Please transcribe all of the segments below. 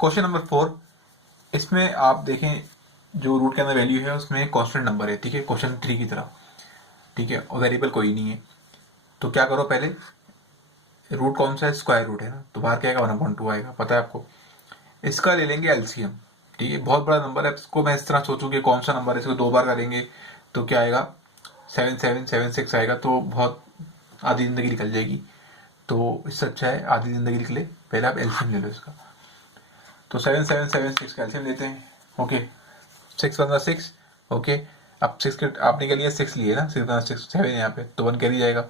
Question number 4, इसमें आप देखें जो रूट के अंदर वैल्यू है उसमें कांस्टेंट नंबर है, ठीक है, क्वेश्चन 3 की तरह, ठीक है, और वेरिएबल कोई नहीं है। तो क्या करो, पहले रूट कौन सा है, स्क्वायर रूट है ना, तो बाहर क्या आएगा 1/2 आएगा, पता है आपको। इसका ले लेंगे एलसीएम, ठीक है, बहुत बड़ा नंबर है, इसको मैं इस तरह सोचूं कि कौन सा नंबर है, इसको 2 बार करेंगे तो क्या आएगा 7776 आएगा, तो बहुत आधी जिंदगी निकल जाएगी। तो इससे अच्छा है आधी जिंदगी निकले, पहले आप एलसीएम ले लो इसका। तो 7776 का एलसीएम लेते हैं। Okay, 6 okay. अब 6 के आपने क्या लिया, 6 लिए ना, 6 7 यहाँ पे, तो 1 कैरी जाएगा।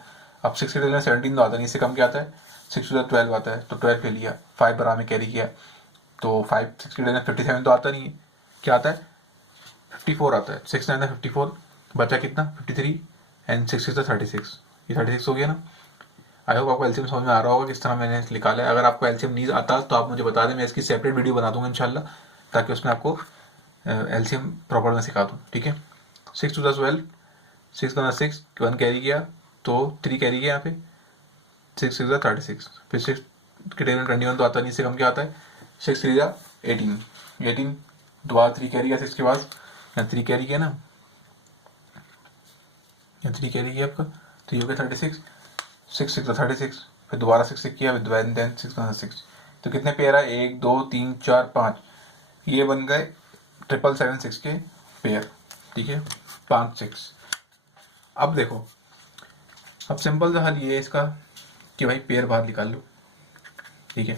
अब 6 के 17 तो आता नहीं, इससे कम क्या आता है, 6 to 12 आता है, तो 12 ले लिया, 5 बराबर में कैरी किया, तो 5 6 के 57 तो आता नहीं है, क्या आता है 54 आता है, 6 9 54, बचा कितना 53, एंड 6 6 36, ये 36 हो गया ना। आई होप आपको एलसीएम समझ में आ रहा होगा किस तरह मैंने निकाला है। अगर आपको एलसीएम नहीं आता तो आप मुझे बता दें, मैं इसकी सेपरेट वीडियो बना दूंगा इंशाल्लाह, ताकि उसमें आपको एलसीएम प्रॉपर में सिखा दूँ, ठीक है। 6 to 12, 6 का 6, 1 कैरी किया, तो 3 कैरी किया यहाँ पे, 6 6 36, फिर 6 के टेबल 21 तो आता नहीं, इससे कम क्या आता है, 6 3 18, 18 दोबारा 3 कैरी किया, 6 के बाद यहाँ 3 कैरी किया ना, यहाँ 3 कैरी किया आपका, तो ये हो गया 36, 6 6 36, फिर दोबारा 6 किया, फिर देन 6 तो कितने पेयर है, 1 2 3 4 5, ये बन गए 777 के पेयर, ठीक है, 5 6। अब देखो, अब सिंपल सा हल ये है इसका कि भाई पेयर बाहर निकाल लो, ठीक है।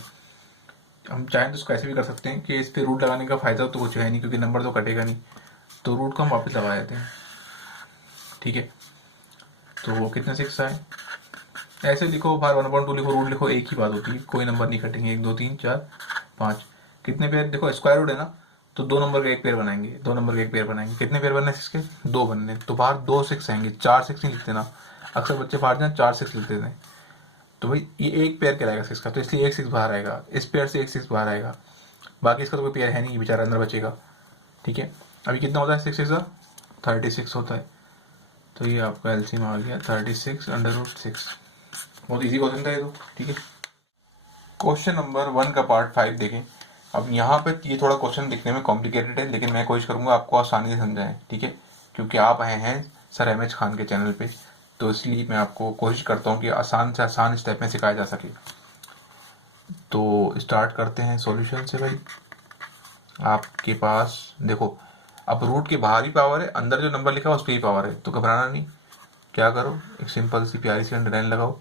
हम चाहें तो इसको ऐसे भी कर सकते हैं कि इस पे रूट लगाने का फायदा तो कुछ है नहीं, क्योंकि नंबर तो कटेगा नहीं, तो रूट को हम वापस लगा देते हैं, ठीक है। तो वो कितने 6 आए, ऐसे लिखो बाहर 1/2 लिखो, रूट लिखो, एक ही बात होती है, कोई नंबर नहीं कटेंगे, 1 2 3 4 5, कितने पेयर, देखो स्क्वायर रूट है ना, तो 2 नंबर का एक पेयर बनाएंगे, 2 नंबर का एक पेयर बनाएंगे, कितने पेयर बनने इसके, 2 बनने, तो बाहर 2 6 आएंगे, 4 6 नहीं लिखते ना, अक्सर बच्चे बाहर जाए 4 6 लिखते थे, तो भाई ये एक पेयर कहलाएगा 6 का, तो इसलिए एक 6 बाहर आएगा, इस पेयर से एक 6 बाहर आएगा, बाकी इसका तो कोई पेयर है नहीं, बेचारा अंदर बचेगा, ठीक है। अभी कितना होता है 6 6 36 होता है, तो ये आपका एलसीएम आ गया 36/√6। बहुत इजी क्वेश्चन था ये तो, ठीक है। क्वेश्चन नंबर 1 का पार्ट 5 देखें। अब यहाँ पे ये थोड़ा क्वेश्चन दिखने में कॉम्प्लिकेटेड है, लेकिन मैं कोशिश करूंगा आपको आसानी से समझाएं, ठीक है, क्योंकि आप आए हैं सर एम एच खान के चैनल पे, तो इसलिए मैं आपको कोशिश करता हूँ कि आसान से आसान स्टेप में सिखाया जा सके। तो स्टार्ट करते हैं सॉल्यूशन से। भाई आपके पास देखो, अब रूट के बाहर ही पावर है, अंदर जो नंबर लिखा है उस पर ही पावर है, तो घबराना नहीं, क्या करो, एक सिंपल सी प्यारी सी अंडरलाइन लगाओ,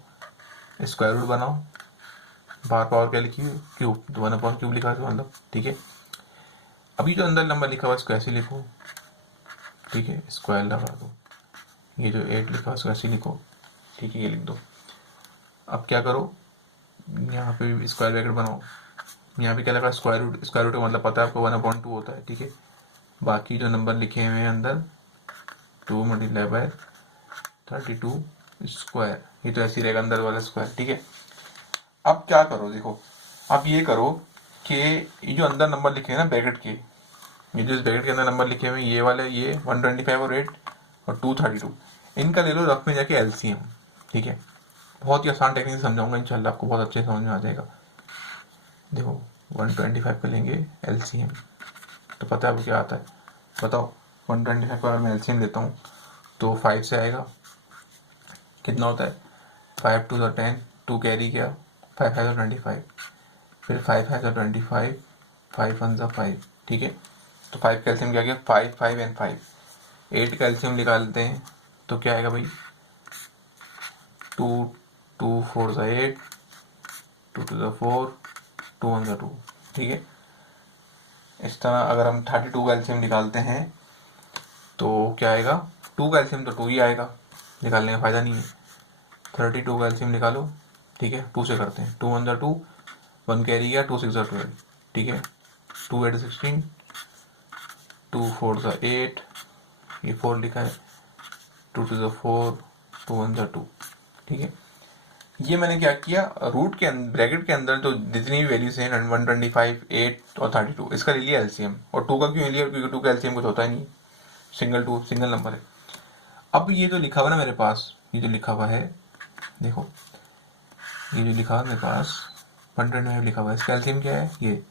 स्क्वायर रूट बनाओ, बाहर पावर क्या लिखी है, क्यूब, तो 1/क्यूब लिखा है मतलब, ठीक है। अभी जो अंदर नंबर लिखा हुआ है इसको ऐसे लिखो, ठीक है, स्क्वायर लगा दो, ये जो 8 लिखा है उसको ऐसे लिखो, ठीक है, ये लिख दो। अब क्या करो, यहाँ पे स्क्वायर ब्रैकेट बनाओ, यहाँ पे क्या लगा, स्क्वायर रूट का मतलब पता है आपको 1/2 होता है, ठीक है। बाकी जो नंबर लिखे हुए हैं अंदर 2 × 32 स्क्वायर, ये तो ऐसे ही रहेगा अंदर वाला स्क्वायर, ठीक है। अब क्या करो, देखो अब ये करो कि ये जो अंदर नंबर लिखे हैं ना ब्रैकेट के, ये जो इस ब्रैकेट के अंदर नंबर लिखे हुए हैं ये वाले, ये 125 और 8 और 232, इनका ले लो रफ में जाके एलसीएम, ठीक है। बहुत ही आसान टेक्निक से समझाऊंगा इंशाल्लाह, आपको बहुत अच्छे समझ में आ जाएगा। देखो 125 का लेंगे एलसीएम, तो पता है वो क्या आता है, बताओ। 125 का अगर मैं एलसीएम लेता हूँ तो 5 से आएगा, कितना होता है, 5 2 10, 2 कैरी किया, 5 5 25, फिर 5 5 25, 5 1 5, ठीक है। तो 5 कैल्शियम क्या गया, 5 5 एंड 5, 8 कैल्शियम निकालते हैं तो क्या आएगा भाई, 2 2 4 8, 2 2 4, 2 1 2, ठीक है। इस तरह अगर हम 32 कैल्शियम निकालते हैं तो क्या आएगा, 2 कैल्शियम तो 2 ही आएगा, निकालने का फायदा नहीं है। 32 कैल्शियम निकालो, ठीक है, 2 से करते हैं, 2 1 2, 1 कैरी गया, 2 6 12, ठीक है, 2 8 16, 2 4 8, ये 4 लिखा है, 2 2 4, 2 1 2, ठीक है। ये मैंने क्या किया, रूट के ब्रैकेट के अंदर जो जितनी भी वैल्यूज हैं 125, 8 और 32, इसका ले लिया एलसीएम, और 2 का क्यों लिया, क्योंकि 2 का एलसीएम कुछ होता ही नहीं, सिंगल नंबर है। अब ये जो लिखा हुआ ना मेरे पास, ये जो लिखा हुआ है, देखो ये जो लिखा हुआ मेरे पास 125 लिखा हुआ है, इसका एलसीएम क्या है, ये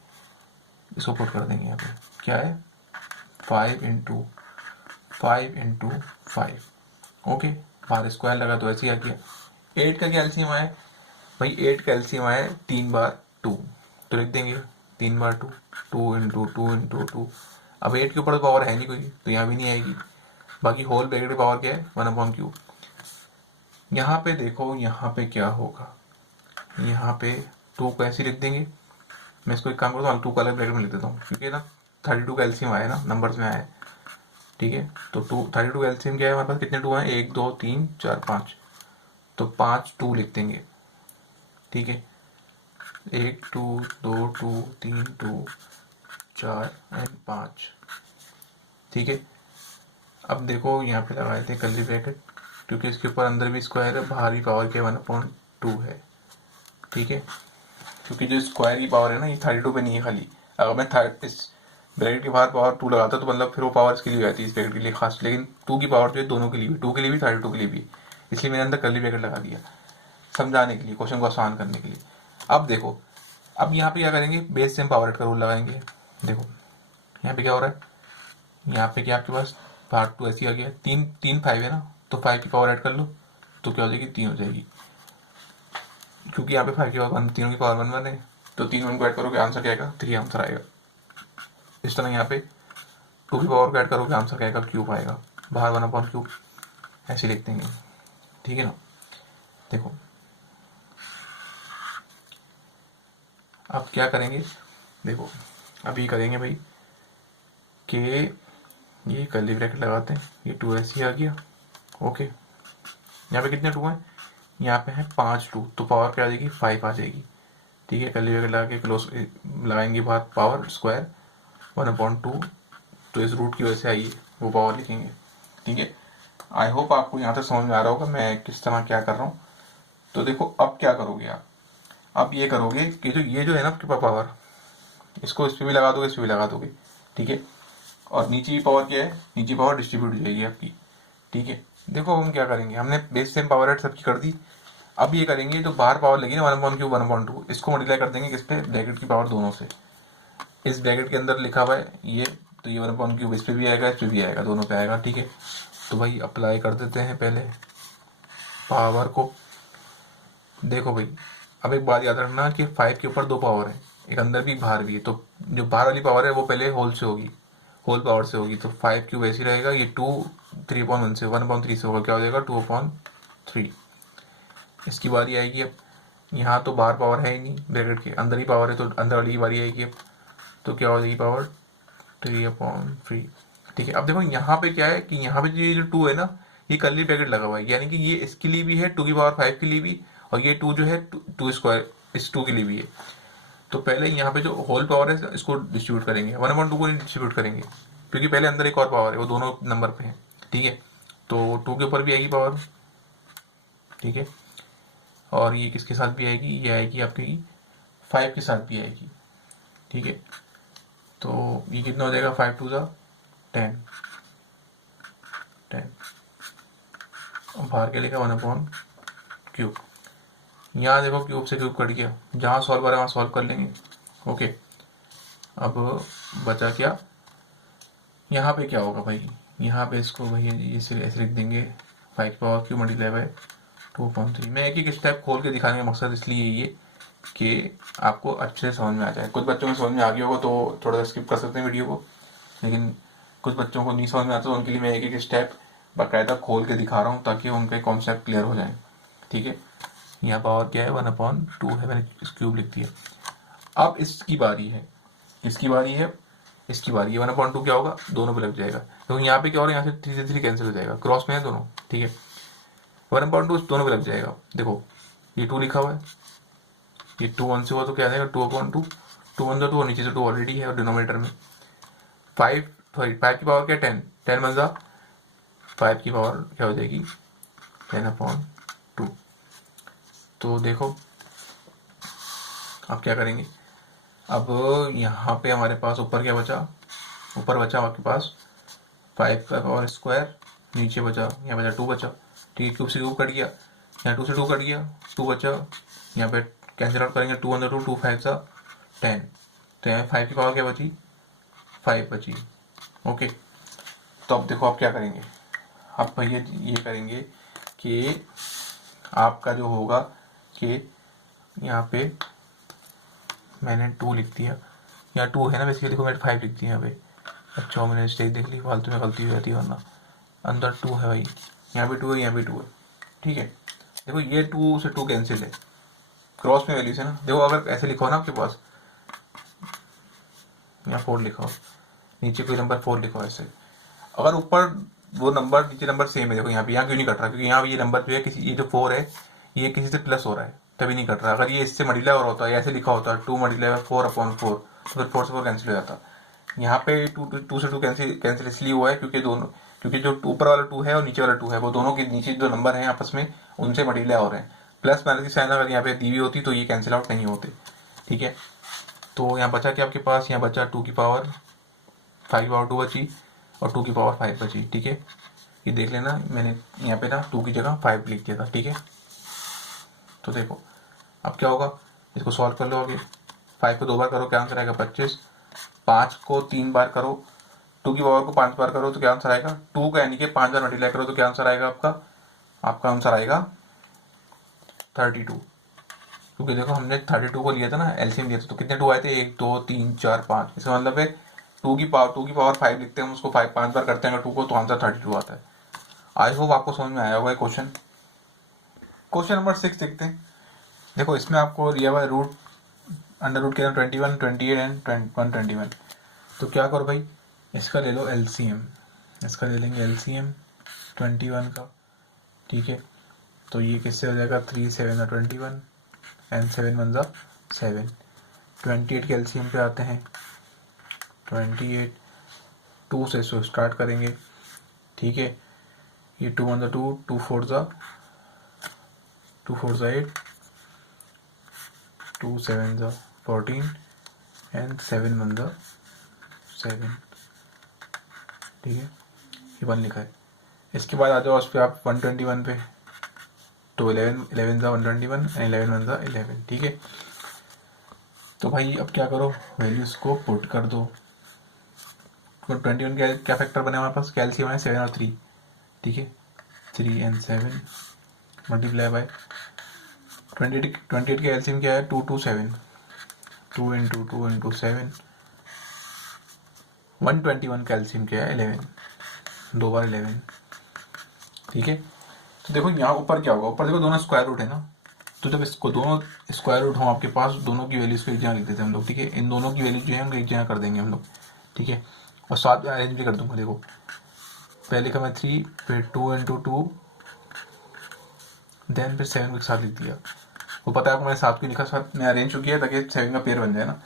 इसको पुट कर देंगे यहाँ पे, क्या है 5 इंटू 5। ओके, बाहर स्क्वायर लगा तो ऐसे ही आ गया। 8 का क्या एलसीएम आया भाई, 8 का एलसीएम आया 3 बार 2, तो लिख देंगे 3 बार 2, 2 इंटू 2 इंटू 2। अब 8 के ऊपर पावर है नहीं कोई, तो यहाँ भी नहीं आएगी। बाकी होल ब्रैकेट में पावर क्या है 1/क्यूब। यहाँ पे देखो, यहाँ पे क्या होगा, यहाँ पे 2 को ऐसे लिख देंगे। मैं इसको एक काम करता हूँ, 2 का अलग ब्रैकेट में लिख देता हूँ, क्योंकि ना 32 का एलसीएम आया ना, नंबर्स में आया है, ठीक है। तो 32 का एलसीएम क्या है हमारे पास, कितने 2 हैं, 1 2 3 4 5, तो 5 2 लिख देंगे, ठीक है। 1 2 2 2 3 2 4 एंड 5, ठीक है। अब देखो यहाँ पे लगा देते हैं कर्ली ब्रैकेट, क्योंकि इसके ऊपर अंदर भी स्क्वायर है, बाहर भी पावर के 1/2 है, ठीक है। क्योंकि जो स्क्वायर की पावर है ना, ये 32 पे नहीं है खाली। अगर मैं इस ब्रैकेट के बाहर पावर 2 लगाता तो मतलब फिर वो पावर इसके लिए आती है, इस ब्रैकेट के लिए खास, लेकिन 2 की पावर जो है दोनों के लिए भी, 2 के लिए भी 32 के लिए भी, इसलिए मैंने अंदर कर्ली ब्रैकेट लगा दिया समझाने के लिए, क्वेश्चन को आसान करने के लिए। अब देखो, अब यहाँ पे क्या करेंगे, बेस सेम पावर एड का रूल लगाएंगे। देखो यहाँ पे क्या हो रहा है, यहाँ पे क्या आपके पास पार्ट 2 ऐसी आ गया, 3 5 है ना, तो 5 की पावर ऐड कर लो तो क्या हो जाएगी 3 हो जाएगी, क्योंकि यहाँ पे 5 की पावर 1, तीनों की पावर 1 1 है, तो 3 1 को ऐड करोगे आंसर क्या आएगा 3 आंसर आएगा। इस तरह यहाँ पे 2 की पावर को ऐड करोगे आंसर क्या आएगा क्यूब आएगा, बाहर 1/क्यूब ऐसे लिख देंगे, ठीक है ना। देखो अब क्या करेंगे, देखो अभी करेंगे भाई कि ये कर्ली ब्रैकेट लगाते हैं, ये 2 ऐसे आ गया, ओके। यहाँ पे कितने 2 हैं, यहाँ पे है 5 2, तो पावर क्या आ जाएगी 5 आ जाएगी, ठीक है। कर्ली ब्रैकेट लगा के क्लोज लगाएंगे बाहर पावर स्क्वायर 1/2, तो इस रूट की वजह से आई वो पावर लिखेंगे, ठीक है। आई होप आपको यहाँ तक समझ में आ रहा होगा मैं किस तरह क्या कर रहा हूँ। तो देखो अब क्या करोगे आप, अब ये करोगे कि जो ये जो है ना आपके पास पावर, इसको इस पर भी लगा दोगे, इस पर भी लगा दोगे, ठीक है। और नीचे की पावर क्या है, नीचे पावर डिस्ट्रीब्यूट हो जाएगी आपकी, ठीक है। देखो हम क्या करेंगे, हमने बेस सेम पावर एड सबकी कर दी। अब ये करेंगे जो बाहर पावर लगी ना 1/क्यूब 1/2, इसको मल्टीप्लाई कर देंगे किस पे, ब्रैकेट की पावर दोनों से। इस ब्रैकेट के अंदर लिखा हुआ है ये, तो ये 1/क्यूब इस पे भी आएगा, इस पे भी आएगा, दोनों पे आएगा, ठीक है। तो भाई अप्लाई कर देते हैं पहले पावर को। देखो भाई अब एक बात याद रखना कि 5 के ऊपर 2 पावर है, एक अंदर भी बाहर भी है, तो जो बाहर वाली पावर है वो पहले होल से होगी, होल पावर से होगी, तो 5 क्यूब ऐसे रहेगा, ये 2 3/1 से 1/3 से होगा, क्या हो जाएगा 2/3। इसकी बारी आएगी अब, यहाँ तो बाहर पावर है ही नहीं, ब्रैकेट के अंदर ही पावर है, तो अंदर वाली की बारी आएगी अब, तो क्या हो जाएगी पावर 3/3, ठीक है। अब देखो यहाँ पे क्या है कि यहाँ पे ये जो 2 है ना, ये कर्ली ब्रैकेट लगा हुआ है, यानी कि ये इसके लिए भी है 2 की पावर 5 के लिए भी, और ये 2 जो है 2 स्क्वायर इस 2 के लिए भी है। तो पहले यहाँ पे जो होल पावर है इसको डिस्ट्रीब्यूट करेंगे, 1/2 को नहीं डिस्ट्रीब्यूट करेंगे, क्योंकि पहले अंदर एक और पावर है, वो दोनों नंबर पे है, ठीक है। तो 2 के ऊपर भी आएगी पावर, ठीक है, और ये किसके साथ भी आएगी, ये आएगी आपकी 5 के साथ भी आएगी, ठीक है। तो ये कितना हो जाएगा 5 2 10 और बाहर के लेगा 1/क्यूब। यहाँ देखो क्यूब से क्यूब कट गया, जहाँ सॉल्व करें वहाँ सॉल्व कर लेंगे, ओके। अब बचा क्या, यहाँ पे क्या होगा भाई, यहाँ पे इसको भाई ऐसे लिख देंगे 5 की पावर क्यूब मल्टीप्लाई बाय 2/3। मैं एक एक स्टेप खोल के दिखाने का मकसद इसलिए यही है कि आपको अच्छे से समझ में आ जाए। कुछ बच्चों को समझ में आ गया होगा तो थोड़ा सा स्किप कर सकते हैं वीडियो को, लेकिन कुछ बच्चों को नहीं समझ में आता, तो उनके लिए मैं एक एक स्टेप बाकायदा खोल के दिखा रहा हूँ ताकि उनके कॉन्सेप्ट क्लियर हो जाए, ठीक है। यहाँ पावर क्या है 1/2 है, मैंने इस क्यूब लिख दिया। अब इसकी बारी है, किसकी बारी है, इसकी बारी है। 1/2 क्या होगा, दोनों पे लग जाएगा, क्योंकि यहाँ पे क्या हो रहा है, यहाँ से 3 से 3 कैंसिल हो जाएगा, क्रॉस में है दोनों, ठीक है। 1/2 दोनों पे लग जाएगा। देखो ये 2 लिखा हुआ है, ये 2 1 से हुआ तो क्या आ जाएगा 2/2, 2 1 2 और नीचे से 2 ऑलरेडी है और डिनोमिनेटर में 5 की पावर क्या 10, 10 1 5 की पावर क्या हो जाएगी 10/2। तो देखो अब क्या करेंगे, अब यहाँ पे हमारे पास ऊपर क्या बचा, ऊपर बचा आपके पास 5 का पावर स्क्वायर, नीचे बचा यहाँ बचा 2 बचा, ठीक है। क्यूब से क्यूब कट गया, यहाँ 2 से 2 कट गया, 2 बचा, यहाँ पे कैंसिल आउट करेंगे 2 1 2 2 5 10, तो यहाँ 5 की पावर क्या बची, 5 बची। ओके, तो अब देखो आप क्या करेंगे, आप भैया ये करेंगे कि आपका जो होगा कि यहाँ पे मैंने 2 लिख दिया, यहाँ 2 है ना बेसिकली, देखो मैंने 5 लिख दिया यहाँ पे। अच्छा मैंने मिस्टेक देख ली, फालतू में गलती हो जाती है, वरना अंदर 2 है भाई, यहाँ भी 2 है, यहाँ भी 2 है। ठीक है, देखो ये 2 से 2 कैंसिल है, क्रॉस में वैल्यूज है ना। देखो अगर ऐसे लिखो ना आपके पास, यहाँ 4 लिखा हो, नीचे कोई नंबर 4 लिखा हो ऐसे, अगर ऊपर वो नंबर नीचे नंबर सेम है, देखो यहाँ पे, यहाँ क्यों नहीं कट रहा, क्योंकि यहाँ ये नंबर जो है किसी, ये जो 4 है ये किसी से प्लस हो रहा है, तभी नहीं कट रहा। अगर ये इससे मल्टीप्लाई हो रहा होता है, ऐसे लिखा होता है 2 मल्टीप्लाई 4/4, तो फिर 4 से 4 कैंसिल हो जाता। यहाँ पे 2 से 2 कैंसिल इसलिए हुआ है क्योंकि जो ऊपर वाला 2 है और नीचे वाला 2 है, वो दोनों के नीचे जो नंबर है आपस में उनसे मल्टीप्लाई हो रहे हैं। प्लस माइनस की साइन अगर यहाँ पे दी हुई होती तो ये कैंसिल आउट नहीं होते। ठीक है, तो यहाँ बचा क्या आपके पास, यहाँ बचा 2 की पावर 5/2 बची और 2 की पावर 5 बची। ठीक है, ये देख लेना, मैंने यहाँ पे ना 2 की जगह 5 लिख दिया था। ठीक है, तो देखो अब क्या होगा, इसको सॉल्व कर लो आगे। 5 को 2 बार करो क्या आंसर आएगा 25, 5 को 3 बार करो, 2 की पावर को 5 बार करो तो क्या आंसर आएगा, 2 का यानी कि 5 बार मल्टीप्लाई करो तो क्या आंसर आएगा आपका आंसर आएगा 32। क्योंकि देखो हमने 32 को लिया था ना, एलसीएम लिया था, तो कितने 2 आए थे, 1 2 3 4 5, इसका मतलब है 2 की पावर 5 लिखते हैं हम उसको 5 बार करते हैं 2 को, तो आंसर 32 आता है। आई होप आपको समझ में आया होगा क्वेश्चन। क्वेश्चन नंबर 6 देखते हैं। देखो इसमें आपको दिया हुआ रूट अंडर रूट के 21 28 एंड 121। तो क्या करो भाई, इसका ले लो एलसीएम, इसका ले लेंगे एलसीएम 21 का। ठीक है, तो ये किससे हो जाएगा, 3 7 21 एंड 7 1 7। 28 के एलसीएम पे आते हैं, 28 2 से स्टार्ट करेंगे। ठीक है, ये 2 1 2, 2 4 8, 2 7 14 एंड 7 1 7। ठीक है, ये 1 लिखा है। इसके बाद आ जाओ उस पर आप 121 पे, तो 11 121 एंड 11 1 11। ठीक है, तो भाई अब क्या करो, वैल्यूज को पुट कर दो। तो 21 क्या फैक्टर बने हमारे पास, कैल्शियम है 7 और 3। ठीक है, 3 एंड 7 मल्टीप्लाई बाय 28 का एलसीएम क्या है 2 2 7, 2 इंटू 2 इंटू 7। 121 का एलसीएम क्या है 11, 2 बार 11। ठीक है, तो देखो यहाँ ऊपर क्या होगा, ऊपर देखो दोनों स्क्वायर रूट है ना, तो जब इसको दोनों स्क्वायर रूट हो आपके पास, दोनों की वैल्यूज को एक जगह लिख देते हैं हम लोग। ठीक है, इन दोनों की वैल्यू जो है हम एक जगह कर देंगे हम लोग। ठीक है, और साथ में अरेंज भी कर दूंगा। देखो पहले लिखा मैं 3, फिर 2 इंटू 2, देन फिर 7 को एक साथ लिख दिया। वो पता है आपको मैंने 7 को लिखा, साथ में अरेंज हो किया ताकि 7 का पेयर बन जाए ना।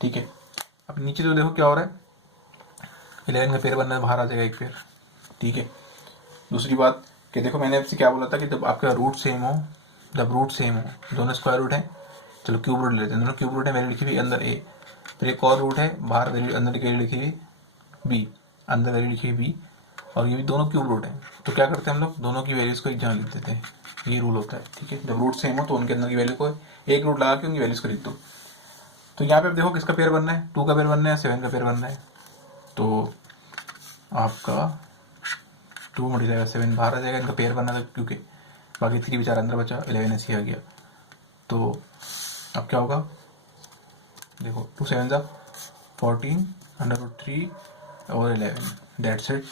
ठीक है, अब नीचे जो देखो क्या हो रहा है, 11 का पेयर बनना है, बाहर आ जाएगा एक पेयर। ठीक है, दूसरी बात कि देखो मैंने आपसे क्या बोला था कि जब आपका रूट सेम हो, जब रूट सेम हो, दोनों स्क्वायर रूट है, चलो क्यूब रूट लेते हैं, दोनों क्यूब रूट है, वैल्यू लिखी हुई अंदर ए, फिर एक और रूट है बाहर, वैल्यू अंदर की वैल्यू लिखी हुई बी, अंदर वैल्यू लिखी हुई बी, और ये भी दोनों क्यूब रूट है। तो क्या करते हैं हम लोग, दोनों की वैल्यूज को एक जगह लिख देते हैं, ये रूल होता है। ठीक है, जब रूट सेम हो तो उनके अंदर की वैल्यू को एक रूट लगा के उनकी वैल्यूज को लिख दो। तो यहाँ पे देखो किसका पेयर बनना है, 2 का पेयर बनना है, 7 का पेयर बनना है। तो आपका 2 मल्टीप्लाई 7 बाहर आ जाएगा, इनका पेयर बनना था क्योंकि बाकी 3 बेचारा अंदर बचा, 11 ऐसे आ गया। तो अब क्या होगा, देखो 2 7 14 अंडर रूट 3 और 11, that's it.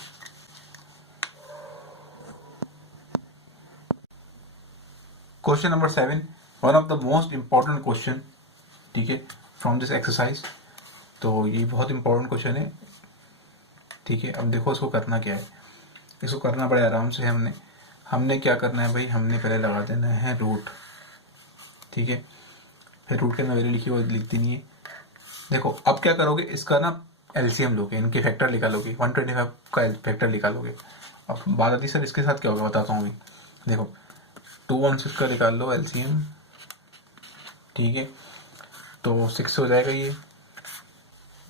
Question number 7, one of the most important question. ठीक है, फ्रॉम दिस एक्सरसाइज। तो ये बहुत इंपॉर्टेंट क्वेश्चन है। ठीक है, अब देखो इसको करना क्या है, इसको करना बड़े आराम से। हमने क्या करना है भाई, हमने पहले लगा देना है रूट। ठीक है, फिर रूट के अंदर वैल्यू लिखी वो लिख देनी है। देखो अब क्या करोगे, इसका ना एलसीएम लोगे, इनके फैक्टर निकालोगे, 125 का फैक्टर निकालोगे। अब बात आती है सर इसके साथ क्या होगा, बताता हूँ अभी। देखो 216 का निकाल लो एलसीएम। ठीक है, तो 6 हो जाएगा ये।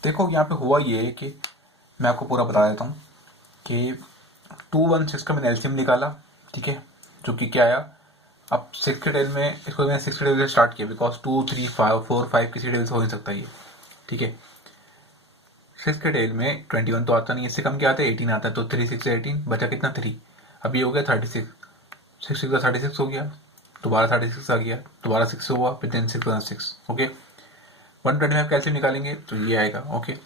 देखो यहाँ पे हुआ ये कि मैं आपको पूरा बता देता हूँ कि 216 का मैंने एलसीएम निकाला। ठीक है, जो कि क्या आया, अब 6 के टेबल में इसको मैंने 6 के टेबल से स्टार्ट किया, बिकॉज 2 3 5 4 5 किसी टेबल से हो नहीं सकता ये। ठीक है। 6 के टेल में 21 तो आता नहीं, इससे कम क्या आता है 18 आता है, तो 3 6 18 बचा कितना 3। अब ये हो गया 36, 6 6 36 हो गया, दोबारा 36 आ गया, दोबारा 6 हुआ, फिर 10 6 6। ओके 125 कैसे निकालेंगे तो ये आएगा। ओके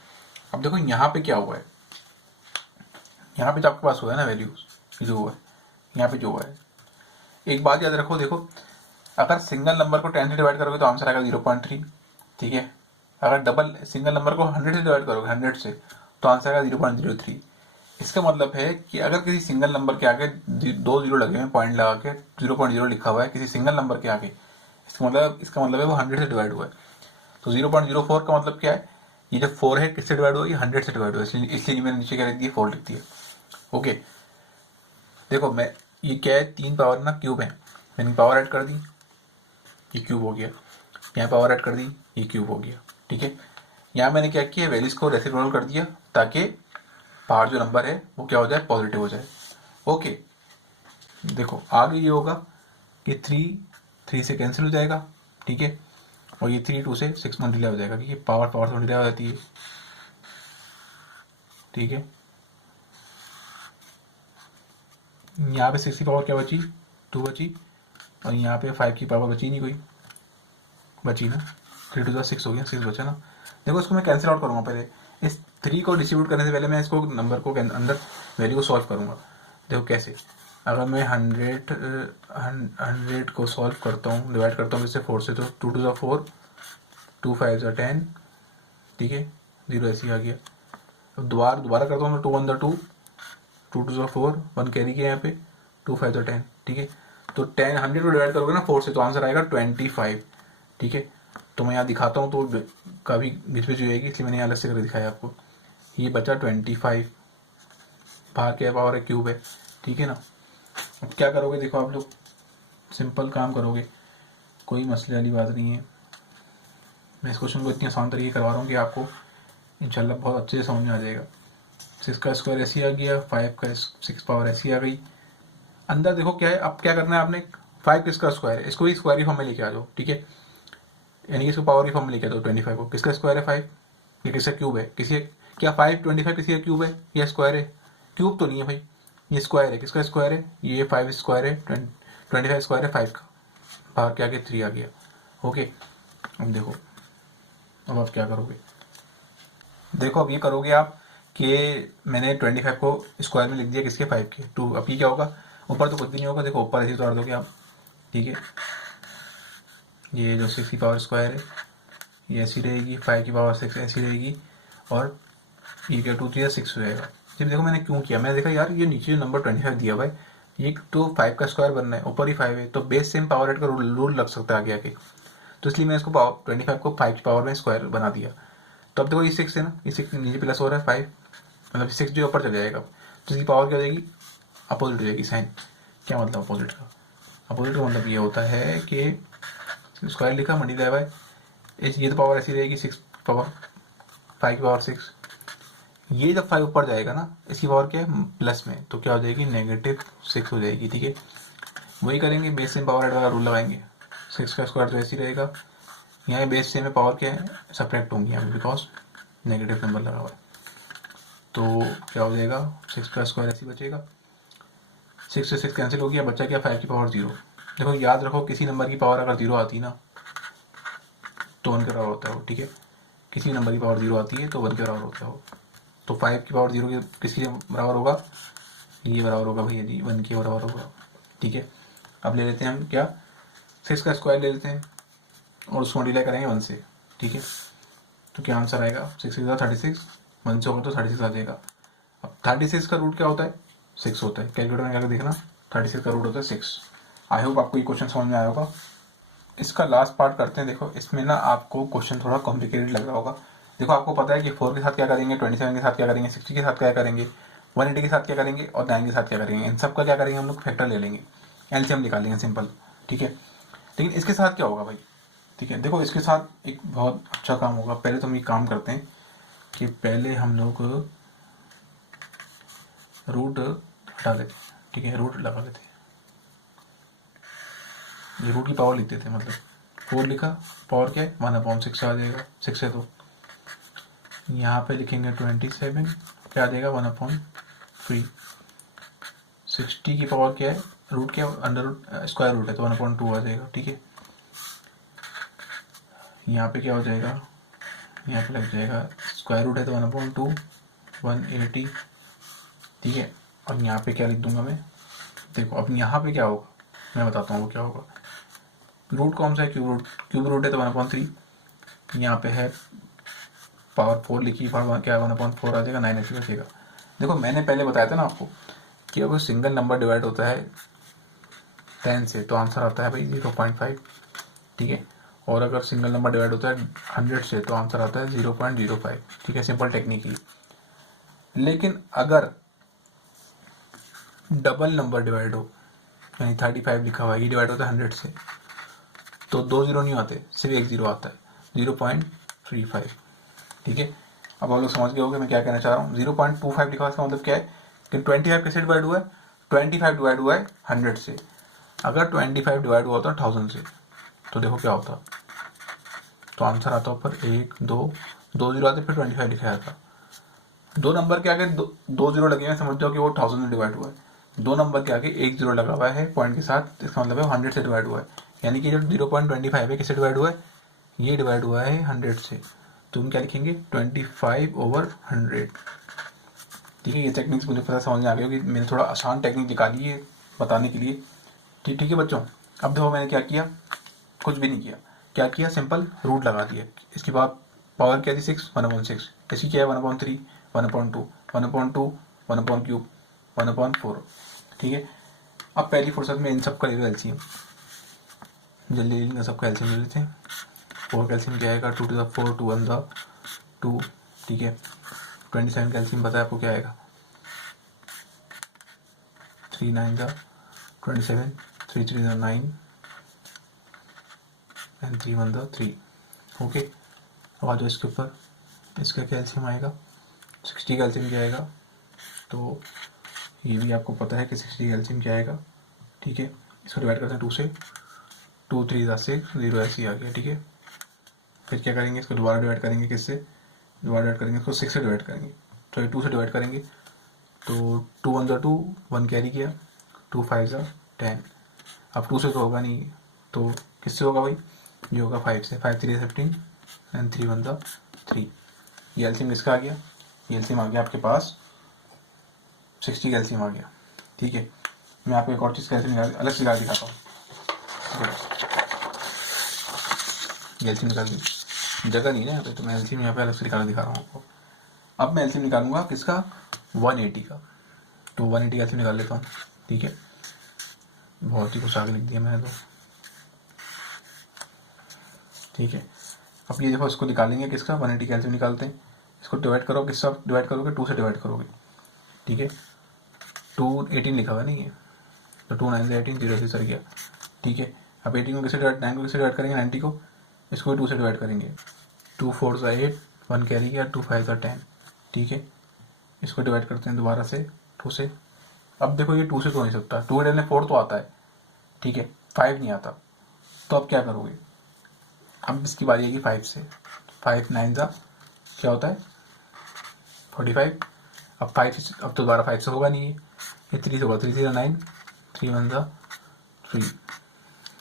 अब देखो यहाँ पे क्या हुआ है, यहाँ पे तो आपके पास हुआ है ना वैल्यूज जो हुआ है, यहाँ पे जो हुआ है। एक बात याद रखो, देखो अगर सिंगल नंबर को 10 से डिवाइड करोगे तो आंसर आएगा 0.3, ठीक है। अगर डबल सिंगल नंबर को 100 से डिवाइड करोगे 100 से तो आंसर आएगा 0.03। इसका मतलब है कि अगर किसी सिंगल नंबर के आगे 2 जीरो लगे हुए पॉइंट लगा के 0.0 लिखा हुआ है किसी सिंगल नंबर के आगे, इसका मतलब है वो 100 से डिवाइड हुआ है। तो 0.04 का मतलब क्या है, ये जो 4 है किससे डिवाइड हुआ है, 100 से डिवाइड हुआ है, इसलिए मैंने नीचे क्या लिख दिया 4 लिख दिया। ओके देखो मैं ये क्या है 3 पावर ना क्यूब है, मैंने पावर ऐड कर दी ये क्यूब हो गया, यहाँ पावर ऐड कर दी ये क्यूब हो गया, ठीक है। यहाँ मैंने क्या किया वैल्यूज को रेसिप्रोकल कर दिया ताकि बाहर जो नंबर है वो क्या हो जाए पॉजिटिव हो जाए। ओके देखो आगे ये होगा कि 3 से कैंसिल हो जाएगा, ठीक है, और ये 3 2 से 6 मल्टीप्लाई हो जाएगा क्योंकि पावर से मल्टीप्लाई हो जाती है, ठीक है। यहाँ पे 6 की पावर क्या बची 2 बची, और यहाँ पे 5 की पावर बची नहीं कोई, बची ना 3 2 6 हो गया 6 बचा ना। देखो इसको मैं कैंसिल आउट करूँगा, पहले इस 3 को डिस्ट्रीब्यूट करने से पहले मैं इसको नंबर को अंदर वैल्यू को सॉल्व करूँगा। देखो कैसे, अगर मैं 100 को सॉल्व करता हूँ डिवाइड करता हूँ इससे 4 से, तो 2 2 4 2 5 10, ठीक है 0 ऐसे ही आ गया। अब दोबारा करता हूँ मैं 2 1 2 2 2 4 1 कैरी किया यहाँ पे 2 5 10, ठीक है। तो 100 को डिवाइड करोगे ना 4 से तो आंसर आएगा 25, ठीक है। तो मैं यहाँ दिखाता हूँ तो काफ़ी घिचपिच हो जाएगी इसलिए मैंने अलग से करके दिखाया आपको। ये बचा 25, बाहर क्या पावर है क्यूब है, ठीक है ना। अब क्या करोगे देखो आप लोग सिंपल काम करोगे, कोई मसले वाली बात नहीं है। मैं इस क्वेश्चन को इतनी आसान तरीके करवा रहा हूँ कि आपको इंशाल्लाह बहुत अच्छे से समझ में आ जाएगा। 6 का स्क्वायर ऐसी आ गया, 5 का 6 पावर ऐसी आ गई। अंदर देखो क्या है, अब क्या करना है आपने 5 किसका स्क्वायर है, इसको ही स्क्वायर फॉर्म में लेके आ जाओ, ठीक है। यानी कि इसको पावर की फॉर्म में लेके आ जाओ 25 को, किसका स्क्वायर है 5, ये किसका क्यूब है, किसी क्या 5 25 किसी का क्यूब है या स्क्वायर है, क्यूब तो नहीं है भाई, ये स्क्वायर है, किसका स्क्वायर है ये 5 स्क्वायर है, 25 स्क्वायर है 5 का, बाहर क्या गया 3 आ गया। ओके अब देखो अब आप क्या करोगे, देखो अब ये करोगे आप कि मैंने 25 को स्क्वायर में लिख दिया किसके 5 के 2, अब ये क्या होगा ऊपर तो कुछ भी नहीं होगा, देखो ऊपर ऐसे तोड़ दोगे आप, ठीक है। ये जो 6 की पावर स्क्वायर है ये ऐसी रहेगी, 5 की पावर 6 ऐसी रहेगी, और ये क्या 2 3 6 हो जाएगा। जब देखो मैंने क्यों किया, मैंने देखा यार ये नीचे जो नंबर 25 दिया हुआ है ये तो 5 का स्क्वायर बनना है, ऊपर ही 5 है तो बेस सेम पावर एड का रूल लग सकता है आगे आके, तो इसलिए मैंने इसको 25 को 5 की पावर में स्क्वायर बना दिया। तो अब देखो ये 6 है ना, ये 6 नीचे प्लस हो रहा है 5, मतलब 6 जो ऊपर चल जाएगा तो इसकी पावर क्या हो जाएगी अपोजिट हो जाएगी साइन। क्या मतलब अपोजिट का, अपोजिट का मतलब ये होता है कि स्क्वायर लिखा मल्टीप्लाई बाय, ये तो पावर ऐसी रहेगी 6 पावर 5 की पावर 6, ये जब 5 ऊपर जाएगा ना इसकी पावर क्या है प्लस में, तो क्या हो जाएगी -6 हो जाएगी, ठीक है। वही करेंगे बेस सेम पावर एड वाला रूल लगाएंगे, 6 का स्क्वायर तो ऐसे ही रहेगा, यहाँ बेस सेम में पावर क्या है सब्ट्रैक्ट होंगी यहाँ बिकॉज नेगेटिव नंबर लगा हुआ है, तो क्या हो जाएगा 6 का स्क्वायर ऐसे बचेगा, 6 से 6 कैंसिल हो गया, बच्चा क्या 5 की पावर 0। देखो याद रखो किसी नंबर की पावर अगर 0 आती ना तो 1 के बराबर होता है वो, ठीक है। किसी नंबर की पावर 0 आती है तो 1 के बराबर होता है वो, तो 5 की पावर 0 के किसके बराबर होगा, ये बराबर होगा भैया जी 1 के बराबर होगा, ठीक है। अब ले लेते हैं हम क्या 6 का स्क्वायर ले लेते हैं और उसको मल्टीप्लाई करेंगे 1 से, ठीक है। तो क्या आंसर आएगा 6 6 36, 1 से होगा तो 36 आ जाएगा। अब 36 का रूट क्या होता है 6 होता है, कैलकुलेटर में जाकर देखना 36 का रूट होता है 6। आई होप आपको ये क्वेश्चन समझ में आया होगा। इसका लास्ट पार्ट करते हैं, देखो इसमें ना आपको क्वेश्चन थोड़ा कॉम्प्लिकेटेड लग रहा होगा। देखो आपको पता है कि 4 के साथ क्या करेंगे, 27 के साथ क्या करेंगे, 60 के साथ क्या करेंगे, 180 के साथ क्या करेंगे और 9 के साथ क्या करेंगे, इन सब का क्या करेंगे हम लोग फैक्टर ले लेंगे, एलसीएम निकालेंगे सिंपल, ठीक है। लेकिन इसके साथ क्या होगा भाई, ठीक है। देखो इसके साथ एक बहुत अच्छा काम होगा, पहले तो हम ये काम करते हैं कि पहले हम लोग रूट हटा लेते हैं, ठीक है, रूट लगा लेते हैं, ये रूट की पावर लिखते थे, मतलब 4 लिखा पावर क्या है 1/6 आ जाएगा, 6 है तो यहाँ पे लिखेंगे 27, क्या देगा 1/3। 60 की पावर क्या है, रूट क्या अंडर रूट स्क्वायर रूट है तो 1/2 आ जाएगा। ठीक है, यहाँ पे क्या हो जाएगा, यहाँ पे लग जाएगा स्क्वायर रूट है तो 1/2 180। ठीक है, और यहाँ पे क्या लिख दूंगा मैं, देखो अब यहाँ पे क्या होगा मैं बताता हूँ वो क्या होगा। रूट कौन सा है, क्यूब रूट है तो 1/3। यहाँ पे है पावर 4 लिखी, पावर क्या 1/4 आ जाएगा, 9 ऐसे बचेगा। देखो मैंने पहले बताया था ना आपको कि अगर सिंगल नंबर डिवाइड होता है 10 से तो आंसर आता है भाई 0.5। ठीक है, और अगर सिंगल नंबर डिवाइड होता है 100 से तो आंसर आता है 0.05। ठीक है, सिंपल टेक्निक ही। लेकिन अगर डबल नंबर डिवाइड हो, यानी 35 लिखा हुआ है, ये डिवाइड होता है 100 से, तो 2 जीरो नहीं आते, सिर्फ 1 जीरो आता है 0.35। ठीक है, अब आप लोग समझ गए होंगे मैं क्या कहना चाह रहा हूँ। 0.25 लिखा हुआ इसका मतलब क्या है कि 25 कैसे डिवाइड हुआ है, 25 डिवाइड हुआ है 100 से। अगर 25 डिवाइड हुआ होता 1000 से तो देखो क्या होता, तो आंसर आता ऊपर 1 2 जीरो आते, फिर 25 लिखा जाता। दो नंबर के आगे दो जीरो लगे हैं, समझ जाओ कि वो 1000 से डिवाइड हुआ है। दो नंबर के आगे 1 जीरो लगा हुआ है पॉइंट के साथ, इसका मतलब है 100 से डिवाइड हुआ है। यानी कि जो 0.25 है किससे डिवाइड हुआ है, ये डिवाइड हुआ है 100 से। तुम क्या लिखेंगे 25/100। ठीक है, ये टेक्निक्स मुझे पता समझ में आ गया कि मैंने थोड़ा आसान टेक्निक निकाली है बताने के लिए। ठीक है बच्चों, अब देखो मैंने क्या किया, कुछ भी नहीं किया। क्या किया, सिंपल रूट लगा दिया। इसके बाद पावर क्या थी 6, 1/6। इसकी क्या है 1/3 1/2 1/2 1/3 1/4। ठीक है, अब पहली फुर्सत में इन सब का ले एलसीएम, जल्दी इन सबका एलसीएम ले लेते हैं। 4 का एलसीएम क्या आएगा, 2 to the 4 2 1 the 2। ठीक है, 27 का एलसीएम पता है आपको क्या आएगा, 3 9 the 27 3 3 the 9 and 3 1 the 3। Okay, अब आ जाओ इसके ऊपर, इसका क्या एलसीएम आएगा, 60 का एलसीएम क्या आएगा, तो ये भी आपको पता है कि 60 का एलसीएम क्या आएगा। ठीक है, इसको डिवाइड करते हैं 2 से, 2 3 6 0 ऐसे ही आ गया। ठीक है, फिर क्या करेंगे, इसको दोबारा डिवाइड करेंगे, किससे दोबारा डिवाइड करेंगे, इसको 6 से डिवाइड करेंगे, तो ये 2 से डिवाइड करेंगे, तो 2 1 2 1 कैरी किया, 2 5 10। अब 2 से तो होगा नहीं, तो किससे होगा भाई, ये होगा 5 से, 5 3 15 एंड 3 1 3। ये एलसीएम किसका आ गया, ये एलसीएम आ गया आपके पास 60 का एलसीएम आ गया। ठीक है, मैं आपको एक और चीज़ कैसे अलग से निकाल दिखाता हूँ। एलसीएम निकाल दी, जगह नहीं ना यहाँ पे, तो मैं एलसीएम यहाँ पे अलग से निकाल दिखा रहा हूँ आपको। अब मैं एलसीएम निकालूंगा किसका, 180 का, तो 180 का एलसीएम निकाल लेता हूँ। ठीक है, बहुत ही कुछ आगे लिख दिया मैंने तो। ठीक है, अब ये देखो इसको निकालेंगे किसका, 180 का एलसीएम निकालते हैं। इसको डिवाइड करो, किसका डिवाइड करोगे, 2 से डिवाइड करोगे। ठीक है, 2 18 लिखा हुआ नहीं है, तो 2 9 से 18 0 से सर गया। ठीक है, अब 18 को किससे डिवाइड, 9 को किससे डिवाइड करेंगे, 90 को, इसको भी 2 से डिवाइड करेंगे, 2 4 सा 8 1 कैरी किया, 2 5 सा 10। ठीक है, इसको डिवाइड करते हैं दोबारा से 2 से। अब देखो ये 2 से तो नहीं सकता, 2 डालने 4 तो आता है। ठीक है, 5 नहीं आता, तो अब क्या करोगे, अब इसकी बारी आएगी 5 से। 5 9 सा क्या होता है 45। अब 5 अब तो दोबारा 5 से होगा नहीं, ये 3 से होगा, 3 0 9 3 1 सा 3।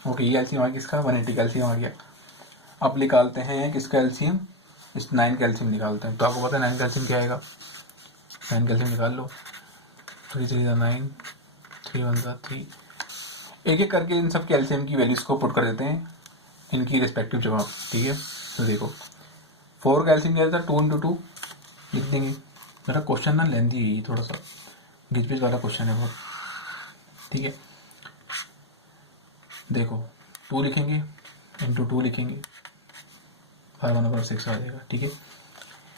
ओके, ये एलसीएम आ गया किसका, 180 का एलसीएम आ गया। अब निकालते हैं किसका एलसीएम, इस 9 का एलसीएम निकालते हैं। तो आपको पता है 9 का एलसीएम क्या आएगा, 9 का एलसीएम निकाल लो, 3 3 9 3 1 3। एक एक करके इन सब के एलसीएम की वैल्यूज को पुट कर देते हैं इनकी रिस्पेक्टिव जगह। ठीक है, तो देखो 4 का एलसीएम क्या था, 2 × 2 लिख देंगे। मेरा क्वेश्चन ना लेंदी है, थोड़ा सा घिचपिच वाला क्वेश्चन है बहुत। ठीक है, देखो 2 लिखेंगे इंटू 2 लिखेंगे, 5/6 आ जाएगा। ठीक है,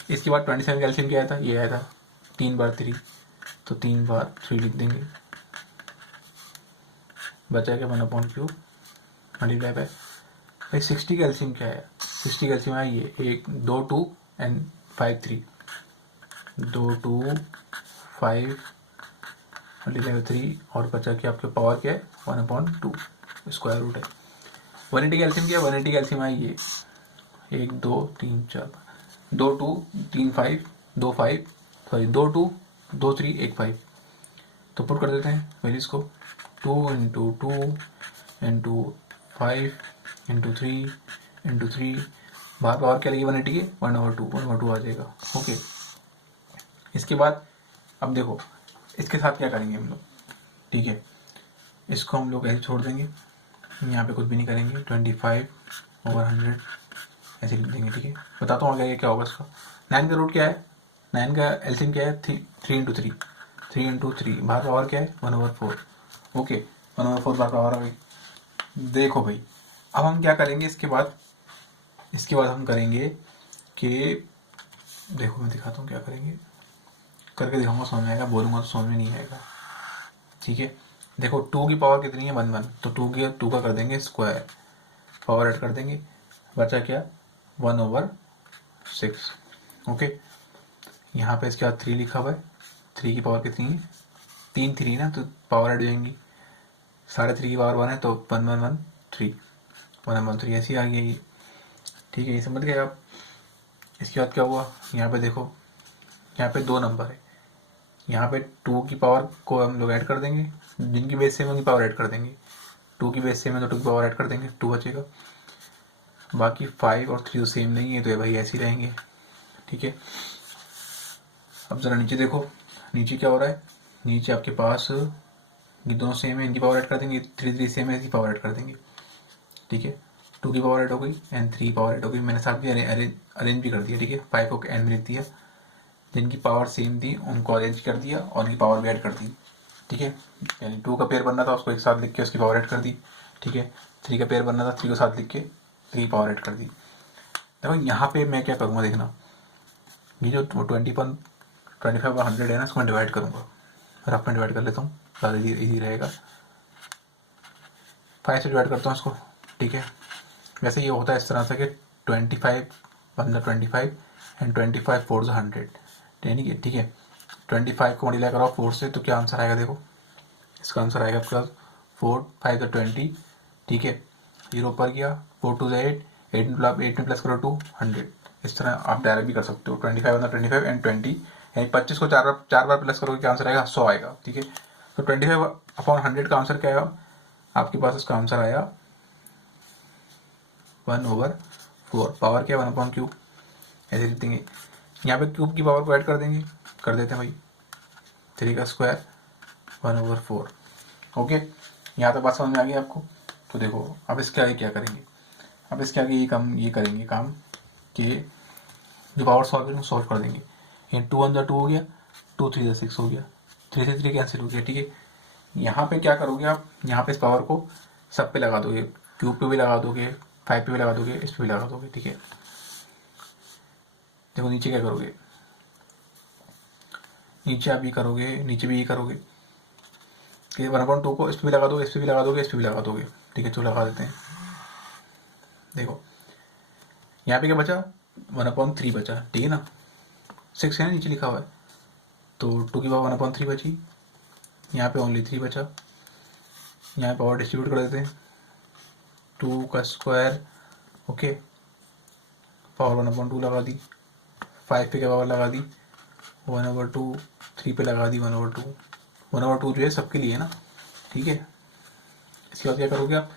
इसके बाद 27 का एलसीएम क्या आया था, ये आया था 3 बार 3, तो 3 बार 3 लिख देंगे, बचा क्या 1/3 मल्टीप्लाई बाय भाई 60 का एलसीएम क्या है, 60 का एलसीएम है ये 1 2 2 एंड 5 3, 2 2 5 मल्टीप्लाई बाय 3, और बचा क्या आपके पावर क्या है 1/2 स्क्वायर रूट है। 180 का एलसीएम क्या है, 180 का एलसीएम है ये 1 2 3 4 2 2 3 5 2 5 सॉरी 2 2 2 3 1 5। तो पुट कर देते हैं वैल्यूज को 2 इंटू 2 इंटू 5 इंटू 3 इंटू 3 बाहर पावर क्या लगी 180 के 1/2 आ जाएगा। ओके, इसके बाद अब देखो इसके साथ क्या करेंगे हम लोग, ठीक है, इसको हम लोग ऐसे छोड़ देंगे, यहाँ पे कुछ भी नहीं करेंगे, 25/100 ऐसे लिख देंगे। ठीक है, बताता हूँ आगे क्या होगा इसका। 9 का रूट क्या है, 9 का एलसीएम क्या है 3 इंटू 3, 3 इंटू 3 बाहर पावर क्या है 1/4। ओके, 1/4 बाहर पावर आ गई। देखो भाई अब हम क्या करेंगे इसके बाद हम करेंगे कि देखो मैं दिखाता हूँ क्या करेंगे, करके दिखाऊंगा, समझ में आएगा, बोलूँगा तो समझ में नहीं आएगा। ठीक है, देखो 2 की पावर कितनी है 1 1, तो 2 का कर देंगे स्क्वायर, पावर ऐड कर देंगे, बचा क्या 1/6। ओके, यहाँ पे इसके बाद 3 लिखा हुआ है, 3 की पावर कितनी है 3 3 ना, तो पावर ऐड हो जाएंगी, 3.5 की पावर 1 है तो 1/3 ऐसी आ गई ये। ठीक है, ये समझ गए आप। इसके बाद क्या हुआ, यहाँ पे देखो यहाँ पे 2 नंबर है, यहाँ पे 2 की पावर को हम लोग ऐड कर देंगे, जिनकी बेस सेम उनकी पावर ऐड कर देंगे, 2 की बेस सेम है तो 2 की पावर ऐड कर देंगे, 2 बचेगा। बाकी 5 और 3 सेम नहीं है तो ये भाई ऐसे ही रहेंगे। ठीक है, अब ज़रा नीचे देखो, नीचे क्या हो रहा है, नीचे आपके पास ये दोनों सेम है, इनकी पावर ऐड कर देंगे, 3 3 सेम है, इसकी पावर ऐड कर देंगे। ठीक है, 2 की पावर ऐड हो गई एंड 3 पावर ऐड हो गई, मैंने साथ भी अरेंज भी कर दिया। ठीक है, 5 को एंड में लिख दिया, जिनकी पावर सेम थी उनको अरेंज कर दिया और उनकी पावर भी ऐड कर दी। ठीक है, यानी 2 का पेयर बनना था उसको एक साथ लिख के उसकी पावर ऐड कर दी। ठीक है, 3 का पेयर बनना था 3 को साथ लिख के 3 पावर ऐड कर दी। देखो यहाँ पे मैं क्या करूँगा देखना, ये जो 25 और 100 है ना, इसको मैं डिवाइड करूँगा, रफ में डिवाइड कर लेता हूँ, ज़्यादा ईजी रहेगा। 5 से डिवाइड करता हूँ इसको। ठीक है, वैसे ये होता है इस तरह से कि 25 1 25 एंड 25 4 100, यानी कि ठीक है 25 को मल्टीप्लाई करो 4 से तो क्या आंसर आएगा, देखो इसका आंसर आएगा आपके पास 4 5 20। ठीक है, 0 पर गया, 4 2 8, 8 में प्लस करो 2 100। इस तरह आप डायरेक्ट भी कर सकते हो, 25 25 एंड 20, यानी 25 को 4 बार प्लस करोगे क्या आंसर आएगा 100 आएगा। ठीक है, तो 25/100 का आंसर क्या आएगा आपके पास, इसका आंसर आया 1/4, पावर क्या 1/क्यूब ऐसे लिख देंगे। यहाँ पे क्यूब की पावर को ऐड कर देंगे, कर देते हैं भाई, 3 का स्क्वायर 1/4। ओके, यहाँ तक बात समझ में आ गई आपको। तो देखो अब इसके आगे क्या करेंगे, अब इसके आगे ये करेंगे काम कि जो पावर सॉल्व कर देंगे। ये 2 1 2 हो गया, 2 3 6 हो गया, 3 से 3 कैंसिल हो गया। ठीक है, यहाँ पे क्या करोगे आप, यहाँ पे इस पावर को सब पे लगा दोगे, क्यूब पे भी लगा दोगे, 5 पे भी लगा दोगे, इस पे भी लगा दोगे। ठीक है, देखो नीचे क्या करोगे, नीचे आप ये करोगे, नीचे भी ये करोगे कि 1/2 को इस पे भी लगा दोगे, इस पे भी लगा दोगे, इस पे भी लगा दोगे। ठीक है, तो लगा देते हैं। देखो यहाँ पे क्या बचा 1/3 बचा, ठीक है ना, 6 है ना नीचे लिखा हुआ है, तो 2 की पावर 1/3 बची, यहाँ पे ओनली 3 बचा, यहाँ पावर डिस्ट्रीब्यूट कर देते हैं, 2 का स्क्वायर। ओके, पावर 1/2 लगा दी, 5 पे क्या पावर लगा दी 1/2, 3 पे लगा दी 1/2, 1/2 जो है सबके लिए ना। ठीक है, इसके बाद क्या करोगे आप,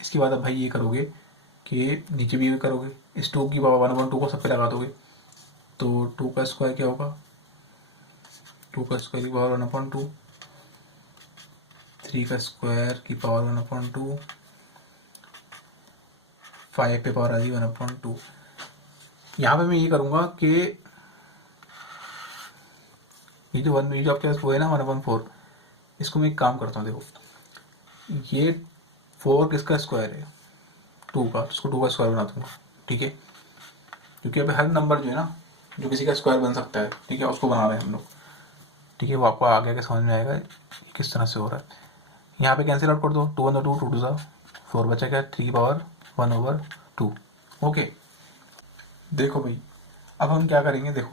इसके बाद अब भाई ये करोगे कि नीचे भी ये करोगे, इस 2 की पावर 1/2 को सब पे लगा दोगे, तो 2 का स्क्वायर क्या होगा, 2 का स्क्वायर की पावर 1/2, 3 का स्क्वायर की पावर 1/2, 5 पे पावर आ गई 1/2। यहाँ पे मैं ये करूँगा कि ये जो आपके पास वो है ना 1/4, इसको मैं एक काम करता हूँ। देखो ये 4 किसका स्क्वायर है 2 का, इसको 2 का स्क्वायर बना दूंगा। ठीक है, क्योंकि अभी हर नंबर जो है ना जो किसी का स्क्वायर बन सकता है, ठीक है, उसको बना रहे हैं हम लोग। ठीक है, वो आपको आगे आगे समझ में आएगा किस तरह से हो रहा है। यहाँ पे कैंसिल आउट कर दो, 2 1 2 2 2 4 बचा क्या 3 की पावर 1/2। ओके, देखो भाई अब हम क्या करेंगे, देखो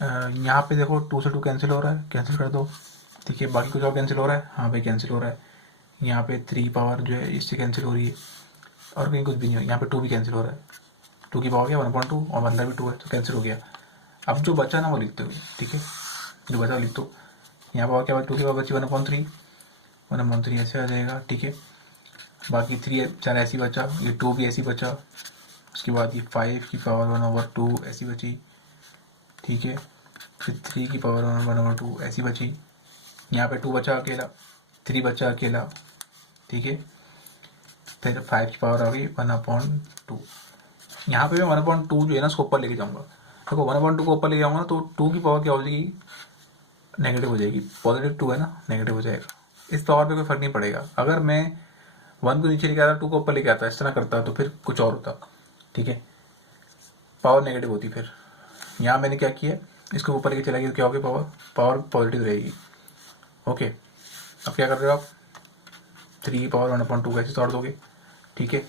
यहाँ पे देखो 2 से 2 कैंसिल हो रहा है, कैंसिल कर दो। ठीक है, बाकी कुछ और कैंसिल हो रहा है, हाँ भाई कैंसिल हो रहा है। यहाँ पे 3 पावर जो है इससे कैंसिल हो रही है, और कहीं कुछ भी नहीं हो, यहाँ पे 2 भी कैंसिल हो रहा है। 2 की पावर क्या 1/2 और मतलब भी 2 है तो कैंसिल हो गया। अब जो बचा ना वो लिखते हुए, ठीक है, जो बचा लिख दो। यहाँ पावर क्या 2 की पावर बची 1/3, 1/3 ऐसे आ जाएगा, ठीक है। बाकी 3 4 ऐसी बचा, ये 2 भी ऐसी बचा। उसके बाद ये 5 की पावर 1/2 ऐसी बची, ठीक है। फिर 3 की पावर 1/2 ऐसी बची। यहाँ पे 2 बचा अकेला, 3 बचा अकेला, ठीक है। फिर 5 की पावर आ गई 1/2। यहाँ पे मैं 1/2 जो है ना उसको ऊपर लेके जाऊँगा। देखो 1/2 को ऊपर ले जाऊँगा ना तो 2 की पावर क्या हो जाएगी, नेगेटिव हो जाएगी। पॉजिटिव 2 है ना, नेगेटिव हो जाएगा। इस पावर पे कोई फर्क नहीं पड़ेगा। अगर मैं 1 को नीचे लेके आता, 2 को ऊपर लेके आता, इस तरह करता तो फिर कुछ और होता, ठीक है, पावर नेगेटिव होती। फिर यहाँ मैंने क्या किया, इसको ऊपर लेके चला गया तो क्या होगी, पावर पॉजिटिव रहेगी। ओके, अब क्या कर रहे हो आप, 3 की पावर 1/2 कैसे तोड़ दोगे, ठीक है।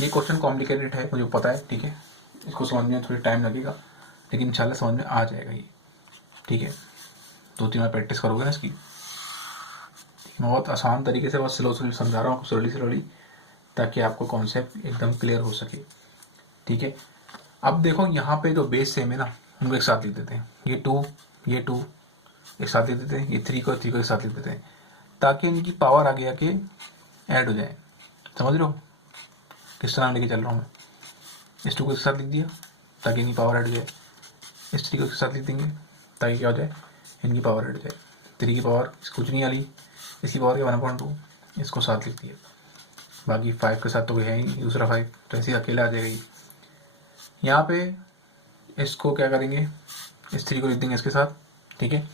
ये क्वेश्चन कॉम्प्लिकेटेड है मुझे पता है, ठीक है, इसको समझने में थोड़ी टाइम लगेगा, लेकिन इंशाल्लाह समझ में आ जाएगा ये, ठीक है। 2-3 बार प्रैक्टिस करोगे ना इसकी। मैं बहुत आसान तरीके से बहुत स्लो समझा रहा हूँ, स्लोली, ताकि आपको कॉन्सेप्ट एकदम क्लियर हो सके, ठीक है। अब देखो यहाँ पे जो बेस सेम है ना, उनको एक साथ लिख देते हैं। ये 2 एक साथ लिख देते हैं, ये 3 को एक साथ लिख देते हैं, ताकि इनकी पावर आगे आके ऐड हो जाए। समझ लो किस तरह लेके चल रहा हूँ मैं। इस 2 को एक साथ लिख दिया ताकि इनकी पावर ऐड हो जाए, इस 3 को एक साथ लिख देंगे ताकि क्या हो जाए, इनकी पावर ऐड हो जाए। 3 की पावर कुछ नहीं आ रही, इसकी पावर क्या 1/2, इसको साथ लिख दिया। बाकी 5 के साथ तो कोई है ही, दूसरा 5 तो ऐसे अकेला आ जाएगा। यहाँ पे इसको क्या करेंगे, इस 3 को लिख देंगे इसके साथ, ठीक है।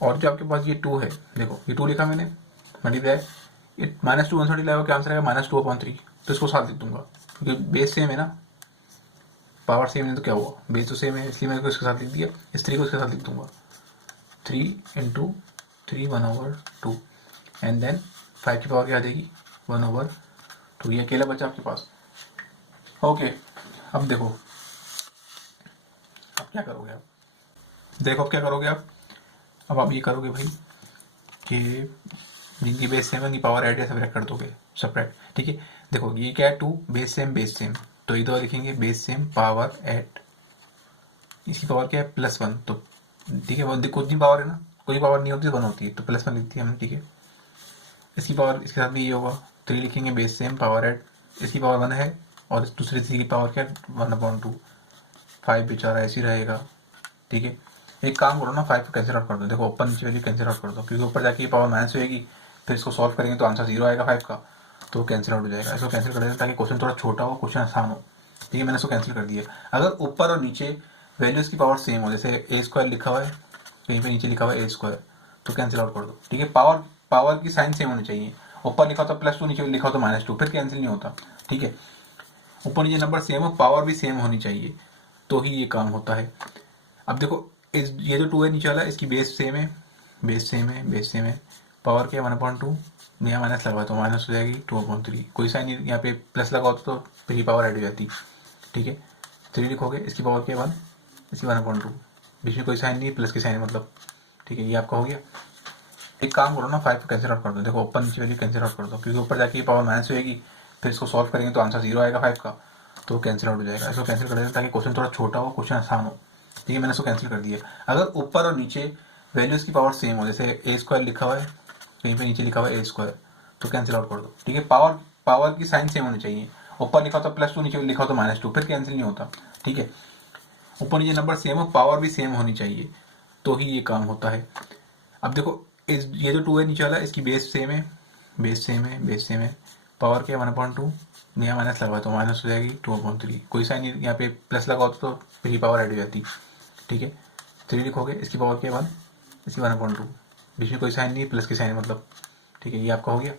और जो आपके पास ये 2 है, देखो ये 2 लिखा मैंने, मल्टीप्लाई, ये -2 130 लाएगा, क्या आंसर आएगा -2/3। तो इसको साथ लिख दूंगा क्योंकि बेस सेम है ना, पावर सेम है तो क्या हुआ, बेस तो सेम है, इसलिए मैंने इसके साथ लिख दिया। इस 3 को इसके साथ लिख दूंगा, 3 × 3 1/2 एंड देन 5 की पावर क्या आ जाएगी 1/2। ये अकेला बचा आपके पास। ओके, अब देखो अब क्या करोगे आप, देखो अब क्या करोगे अब आप ये करोगे भाई कि जिनकी बेस सेम है उनकी पावर ऐड या सब्ट्रैक्ट कर दोगे, सब्ट्रैक्ट, ठीक है। देखो ये क्या है 2 बेस सेम, तो इधर लिखेंगे बेस सेम पावर ऐड, इसकी पावर क्या है +1, तो ठीक है, वो कुछ नहीं पावर है ना, कोई पावर नहीं होती 1 होती है, तो +1 लिख दिया हमने, ठीक है। इसकी पावर इसके साथ भी ये होगा, 3 लिखेंगे बेस सेम पावर ऐड, इसकी पावर 1 है और दूसरी 3 की पावर क्या 1/2, 5 बेचारा ऐसे ही रहेगा, ठीक है। एक काम करो ना, 5 को कैंसिल आउट कर दो, देखो ऊपर नीचे वैल्यू कैंसिल आउट कर दो, क्योंकि ऊपर जाके ये पावर माइनस होएगी, फिर इसको सॉल्व करेंगे तो आंसर 0 आएगा 5 का, तो कैंसिल आउट हो जाएगा। इसको कैंसिल कर देते ताकि क्वेश्चन थोड़ा छोटा हो, क्वेश्चन आसान हो, ठीक है। मैंने इसको कैंसिल कर दिया। अगर ऊपर और नीचे वैल्यूज की पावर सेम हो, जैसे a² लिखा हुआ है, कहीं पे नीचे लिखा हुआ है a², तो कैंसिल आउट कर दो, ठीक है। पावर की साइन सेम होनी चाहिए, ऊपर लिखा हो तो +2, नीचे लिखा हो तो -2, फिर कैंसिल नहीं होता, ठीक है। ऊपर नीचे नंबर सेम हो, पावर भी सेम होनी चाहिए, तो ही ये काम होता है। अब देखो ये जो 2 है नीचे वाला, इसकी बेस सेम है, पावर क्या 1/2, यहाँ माइनस लगा तो माइनस हो जाएगी 2/3, कोई साइन नहीं, यहाँ पे प्लस लगा होता तो फिर ही पावर ऐड हो जाती, ठीक है। 3 लिखोगे, इसकी पावर क्या 1, इसकी 1/2, बीच में कोई साइन नहीं, प्लस की साइन मतलब, ठीक है। ये आपका हो गया। एक काम करो ना, 5 को कैंसिल आउट कर दो, देखो ऊपर नीचे वैल्यू कैंसिल आउट कर दो, क्योंकि ऊपर जाके पावर माइनस होएगी, फिर इसको सॉल्व करेंगे तो आंसर 0 आएगा 5 का, तो कैंसिल आउट हो जाएगा। इसको कैंसिल कर देते ताकि क्वेश्चन थोड़ा छोटा हो, क्वेश्चन आसान हो, ठीक है। मैंने इसको कैंसिल कर दिया। अगर ऊपर और नीचे वैल्यूज की पावर सेम हो, जैसे a² लिखा हुआ है, कहीं पे नीचे लिखा हुआ है a², तो कैंसिल आउट कर दो, ठीक है। पावर की साइन सेम होनी चाहिए, ऊपर लिखा हो तो +2, नीचे लिखा हो तो -2, फिर कैंसिल नहीं होता, ठीक है। ऊपर नीचे नंबर सेम हो, पावर भी सेम होनी चाहिए, तो ही ये काम होता है। अब देखो ये जो 2 है नीचे वाला, इसकी बेस सेम है, पावर क्या 1/2, यहाँ माइनस लगा तो माइनस हो जाएगी 2/3, कोई साइन नहीं, यहाँ पे प्लस लगा होता तो फिर ही पावर ऐड हो जाती, ठीक है। 3 लिखोगे, इसकी पावर क्या 1, इसकी 1/2, बीच में कोई साइन नहीं, प्लस की साइन मतलब, ठीक है। ये आपका हो गया।